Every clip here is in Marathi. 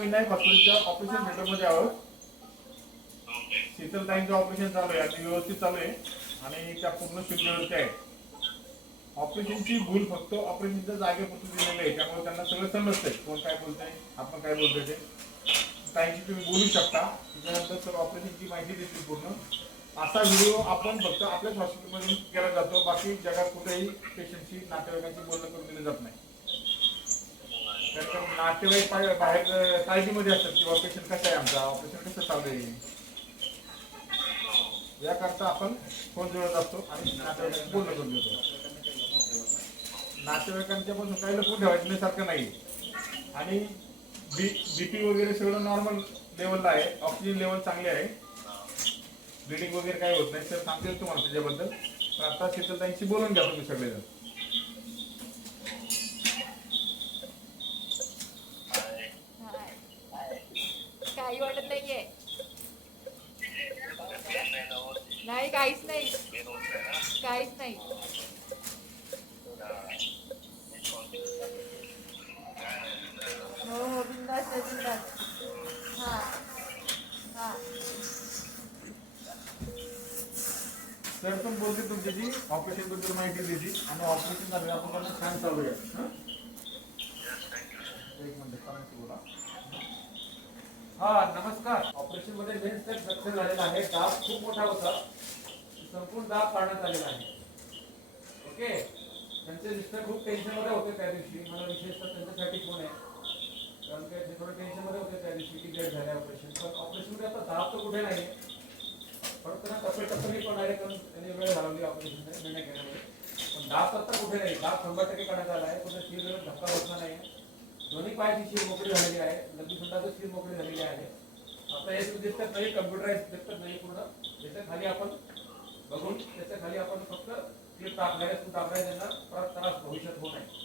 विनायक हॉस्पिटलच्या ऑपरेशन थिएटरमध्ये आहोत. शीतलताईंचं ऑपरेशन चालू आहे आणि व्यवस्थित चालू आहे. आणि त्या पूर्ण शुद्धवरती आहे. ऑपरेशनची भूल फक्त ऑपरेशनच्या जागेपुरती दिलेली आहे. त्यामुळे त्यांना सगळं समजतंय. कोण काय बोलतंय आपण काय बोलतोय ते. ताईंशी तुम्ही बोलू शकता. त्याच्यानंतर सर ऑपरेशनची माहिती देतील पूर्ण. असा व्हिडिओ आपण फक्त आपल्याच हॉस्पिटलमध्ये केला जातो. बाकी जगात कुठेही पेशंटशी नातेवाईकांची बोलणं करून दिलं जात नाही. कारण का नातेवाईक बाहेर बाहेर काळजीमध्ये असतात की ऑपरेशन कसा आहे आमचा? ऑपरेशन कसं चालू आहे? याकरता आपण फोन जोडत असतो आणि नातेवाईकांशी बोलणं करून देतो. नातेवाईकांच्या पण काही लपून ठेवायचं सारखं नाही. आणि बी बी बीपी वगैरे सगळं नॉर्मल लेवलला आहे. ऑक्सिजन लेवल चांगले आहे. ब्लिडिंग वगैरे काही होत नाही. सर सांगतील तुम्हाला त्याच्याबद्दल. पण आता शीतलताईंशी बोलून घ्या तुम्ही सगळेजण. काही वाटत नाहीये नाही काहीच नाही। काहीच नाही। हो हो, बिंदास। बिंदास हा हा। सर पण बोलते तुमच्याशी ऑपरेशन बद्दल माहिती देते आणि ऑपरेशन झालं आपण छान चालू आहे एक मिनिट बोला हा नमस्कार. ऑपरेशनमध्ये मेन स्टेप सक्सेस झालेला आहे. दाब खूप मोठा होता. संपूर्ण दाब काढण्यात आलेला आहे. ओके त्यांचे मिस्टर खूप टेन्शनमध्ये होते त्या दिवशी. मला विशेषतः त्यांच्यासाठी फोन आहे. कारण काय ते थोडे टेन्शनमध्ये होते त्या दिवशी की डेट झाले ऑपरेशन पण ऑपरेशनमध्ये आता दाब तर कुठे नाही. फक्त त्यांना टप्पे टप्पे पण आहे कारण त्यांनी वेळ घालवली ऑपरेशन निर्णय घेण्यामध्ये. पण दाब आता कुठे नाही. दाब शंभर टक्के काढण्यात आला आहे. कुठे शिर धक्का बसला नाही. दोन्ही पायाची शीर मोकळी झालेली आहे. लघवी सुद्धा शीर मोकळी झालेली आहे. आता हे दिसतात नाही कम्प्युटराइज दिसतात नाही पूर्ण त्याच्याखाली आपण बघून त्याच्याखाली आपण फक्त क्लिप टाकणार आहे टाकणार त्यांना परत त्रास भविष्यात होऊ नये.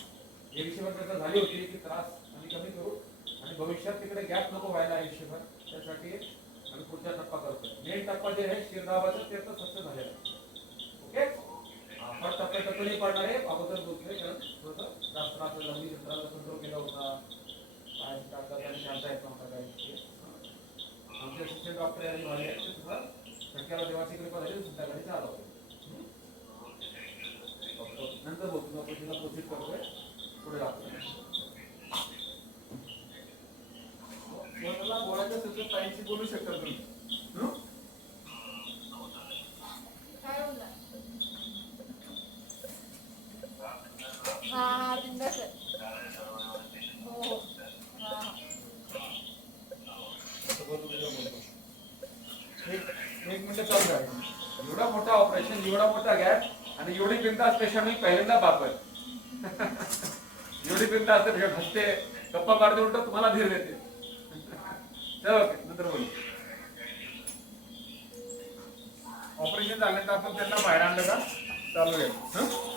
या विषयावर चर्चा झाली होती की त्रास आम्ही कमी करू आणि भविष्यात तिकडे गॅप नको व्हायला आयुष्यभर त्यासाठी आम्ही पुढचा टप्पा करतोय. मेन टप्पा जे आहे शिरदाबाचा ते तर सक्सेस झालेला आहे ओके आपण पडणार आहे. अगोदर बोलतोय कारण थोडंसं जास्त त्रास झाला मी केला होता पायाची ताकद आणि येत नव्हता काही आमचे शिक्षक डॉक्टर यांनी झाले ते सुद्धा देवाची कृपा झाली संध्याकाळी चालवतो नंतर बोलतो. आपण तिला प्रोसिड करतोय. पुढे जातो. हो, मला बोलायचं ताईंशी बोलू शकता तुम्ही हं? काय बोलला हा हा बिंदास हो हो एक मिनिट चालू एवढा मोठा ऑपरेशन एवढा मोठा गॅप आणि एवढी बिंदास पेशंट मी पहिल्यांदा बापत एवढी बिंदास पेशंट हसते गप्पा मारते उलट तुम्हाला धीर देते चल ओके नंतर बोलू ऑपरेशन झाल्यानंतर आपण त्यांना बाहेर आणलं का? चालू आहे.